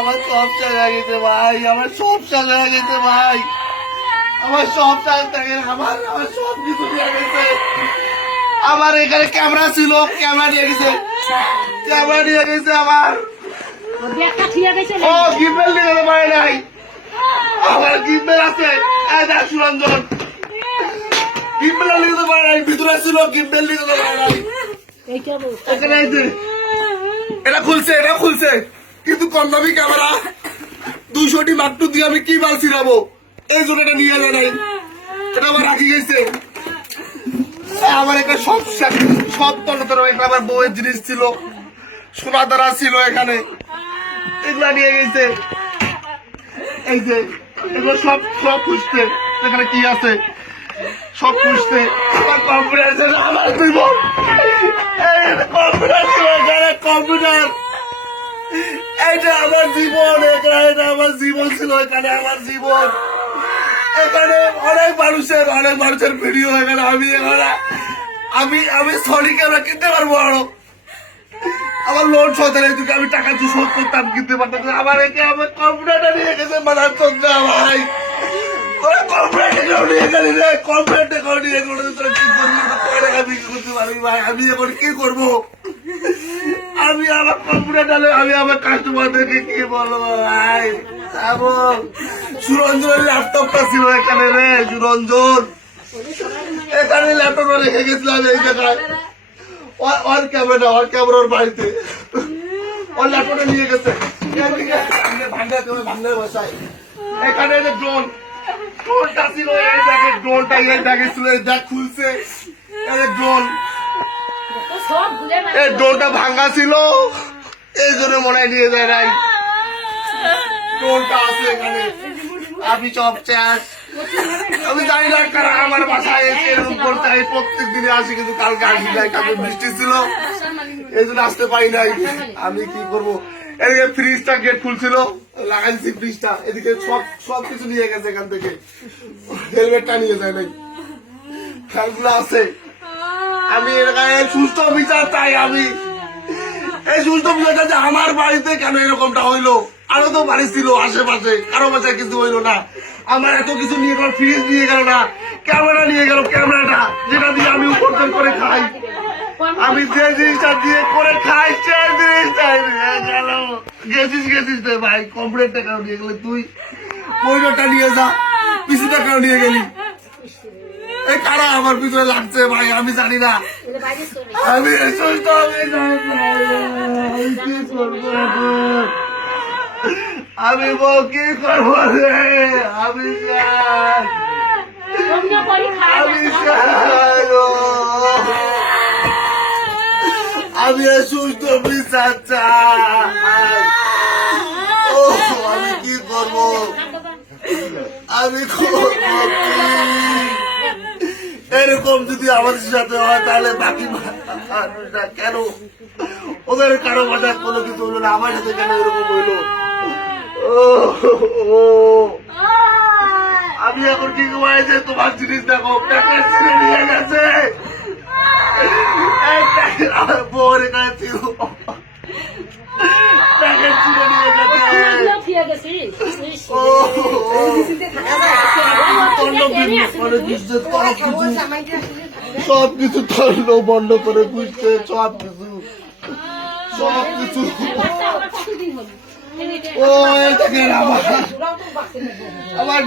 আমার সব শেষ হয়ে গেছে ভাই, আমার সব শেষ হয়ে গেছে ভাই, আমার সব শেষ থেকে আমার আমার সব কিছু নিয়ে গেছে। আমার এখানে ক্যামেরা ছিল, ক্যামেরা নিয়ে গেছে, ক্যামেরা নিয়ে গেছে আমার। ও গিম্বেল নিয়ে যেতে পারে নাই, আমার গিম্বেল আছে। সুরঞ্জন গিম্বেল নিয়ে যেতে পারে নাই, ভিতরে ছিল গিম্বেল নিয়ে যেতে পারে নাই। এখানে এটা খুলছে, এটা খুলছে, কিন্তু কম দামি ক্যামেরা 200টি মাত্র দিয়ে আমি কি মাল ছিড়াবো, এই জন্য এটা নিয়ে যায় নাই, এটা আমার রাখি গেছে। আমার একটা সব সব তন্নতর আমার বউয়ের জিনিস ছিল, সোনা দ্বারা ছিল এখানে, এগুলা নিয়ে গেছে। এই যে এগুলো সব সব খুঁজতে, এখানে কি আছে সব খুঁজতে। আমার কম্পিউটার ছিল, আমার জীবন কম্পিউটার ছিল এখানে, কম্পিউটার, এইটা আমার জীবন, এটা আমার জীবন ছিল এখানে, আমার জীবন এখানে। অনেক মানুষের ভিডিও এখানে। আমি আমি সরি ক্যামেরা কিনতে পারবো আরো, আমার লোন শোধের দিকে আমি টাকা শোধ করতাম, কিনতে পারতাম। আমার একে আমার কম্পিউটারটা নিয়ে গেছে মানার চন্দ্রা ভাই, ওরা কম্পিউটার নিয়ে গেলি রে, কম্পিউটার করে নিয়ে গেলে কি করবি, টাকা বিক্রি করতে পারবি ভাই। আমি এখন কি করবো, আমি আমার কম্পিউটার, আমি আমার কাস্টমারদেরকে কি বলবো ভাই। সুরঞ্জনের ল্যাপটপটা ছিল এখানে রে, সুরঞ্জন এখানে ল্যাপটপটা রেখে গেছিলাম এই জায়গায়, ওর ক্যামেরার বাড়িতে ওর ল্যাপটপটা নিয়ে গেছে। এখানে ড্রোনটা ছিল, এই দেখে ড্রোনটা, এই দেখে ছিল, দেখ খুলছে, ড্রোন, এই ড্রোনটা ভাঙ্গা ছিল, এই জন্য মনে হয় নিয়ে যায় নাই, ড্রোনটা আছে এখানে। আমি সব শেষ, আমি জানি না কারা আমার বাসায় এসে এরকম করতে। আমি প্রত্যেক দিনে আসি, কিন্তু কালকে আসি নাই, কালকে বৃষ্টি ছিল এই জন্য আসতে পারি নাই। আমি কি করবো, এদিকে ফ্রিজটা গেট খুলছিল, লাগাইছি ফ্রিজটা, এদিকে সব সবকিছু নিয়ে গেছে এখান থেকে, হেলমেটটা নিয়ে যায় নাই, খেলগুলো আছে। আমি সুস্থ বিচার চাই, আমি এই সুস্থ বিচারটা যে আমার বাড়িতে কেন এরকমটা হইলো। আরো তো বাড়ি ছিল আশেপাশে, কারো বাসায় কিছু হইলো না, আমার এত কিছু নিয়ে গেল, ফ্রিজ নিয়ে গেল না, ক্যামেরা নিয়ে গেল, ক্যামেরাটা যেটা দিয়ে আমি উপার্জন করে খাই, আমি যে জিনিসটা দিয়ে করে খাই সেই জিনিসটা গেল। গেছিস রে ভাই, কম্পিউটারটা কেন নিয়ে গেলি তুই, মনিটরটা নিয়ে যা, পিসিটা কেন নিয়ে গেলি, এই কারা আমার পিছনে লাগছে ভাই, আমি জানি না। আমি সুস্থ, আমি বউ কি করবো রে, আমি আমি সুস্থ বিচার চাই। ও আমি কি করবো, আমি এরকম যদি আমাদের সাথে হয় তাহলে বাকি মানুষরা কেন, ওদের কারো মাথায় কোনো কিছু হলো না, আমার সাথে কেন এরকম হইলো। আমি এখন কি হয়েছে, তোমার জিনিস দেখো, প্যাকেট ছিঁড়ে নিয়ে গেছে, বউর এখানে ছিল, প্যাকেট ছিঁড়ে নিয়ে গেছে। সবকিছু তন্ন বন্ধ করে বুঝতে, সবকিছু ও দেখেন আমার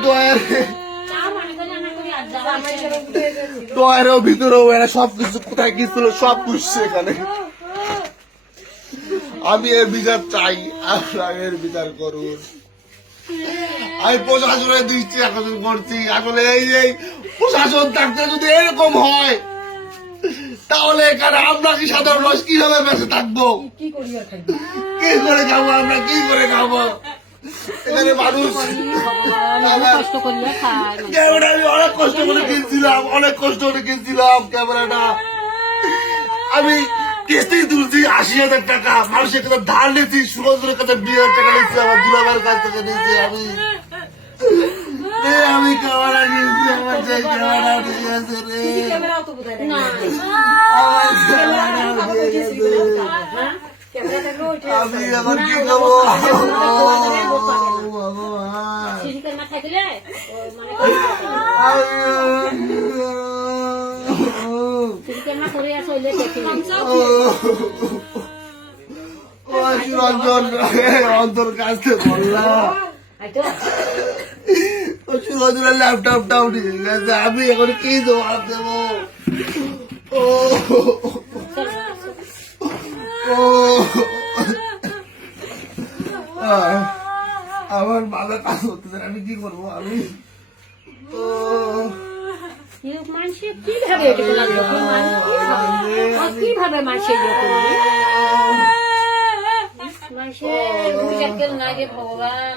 ডয়ের ভিতরেও এরা সবকিছু কোথায় গেছিল সব বুঝছে এখানে। আমি এর বিচার চাই, আপনারা এর বিচার করুন। আমি প্রশাসনের দৃষ্টি আকর্ষণ করছি, আসলে এই প্রশাসন থাকতে যদি এরকম হয় তাহলে এখানে আমরা কি সাধারণ মানুষ কিভাবে বেঁচে থাকবো, কি করে খাবো, আমরা কি করে খাবো এখানে মানুষ। ক্যামেরা আমি অনেক কষ্ট করে কিনছিলাম, ক্যামেরাটা আমি কিস্তি তুলছি 80,000 টাকা, মানুষের কাছে ধার নিয়েছি, সুরজের কাছে 20,000 টাকা নিয়েছি, আমার দুলাভাইয়ের কাছ থেকে নিয়েছি। আমি ক্যামেরা নিয়েছি, আমার যে ক্যামেরা দিয়েছে রে, আমার ক্যামেরা দিয়ে গেছে, আমি এখন কি করবো সুরঞ্জন অন্তর কাছে বললাম সুরঞ্জনের ল্যাপটপটা উঠে গেছে আমি এখন কি জবাব দেবো ও ও আমার মাথা কাজ করতেছে আমি কি করবো আমি ও কিভাবে মানুষের ভগবান